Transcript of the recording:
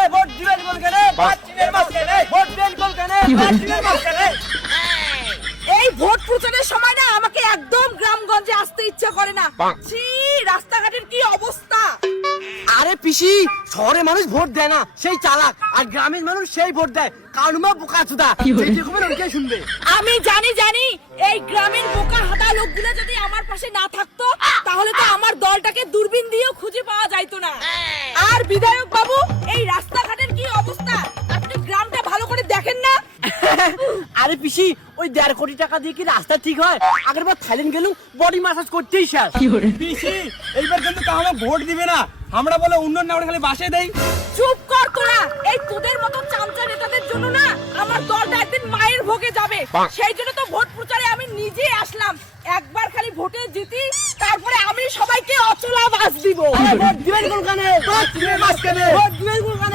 এই ভোট দিবেন কোনখানে? বাথরুমের মাঝখানে। ভোট দিবেন কোনখানে? বাথরুমের মাঝখানে। এই ভোট প্রচারের সময় না আমাকে একদম গ্রামগঞ্জে আসতে ইচ্ছা করে না। ছি, রাস্তাঘাটের কি অবস্থা! আরে পিসি, শহরে মানুষ ভোট দেয় না, সেই চালাক, আর গ্রামের মানুষ সেই ভোট দেয় কারুমা বোকাচোদা। যেটি হবে ওইটাই শুনবে। আমি জানি এই গ্রামের বোকা হাদা লোকগুলো যদি আমার পাশে না থাকতো তাহলে তো আমার দলটাকে দূরবীন দিয়েও খুঁজে পাওয়া যাইতো না। আর বিধায়ক বাবু, এই রাস্তাঘাটের কি অবস্থা? আপনি গ্রামটা ভালো করে দেখেন না? আরে পিসি, ওই 1.5 কোটি টাকা দিয়ে কি রাস্তা ঠিক হয়? আগেরবার থাইল্যান্ড গেলুম, বডি মাসাজ করতেই শেষ। পিসি এইবার কিন্তু কাউকে ভোট দিবে না, আমরা বলে উন্নয়ন না করে খালি বাসে দেই। চুপ কর তোরা! এই তোদের মতো চামচা নেতাদের জন্য না আমার দলটা একদিন মায়ের ভোগে যাবে। সেই জন্য তো ভোট প্রচারে আমি নিজেই আসলাম। একবার খালি ভোটে জিতি, তারপরে আমি সবাইকে অচলা বাস দিব। ভোট দিবেন কোনখানে? বাথরুমের মাঝখানে। ভোট দিবেন কোনখানে?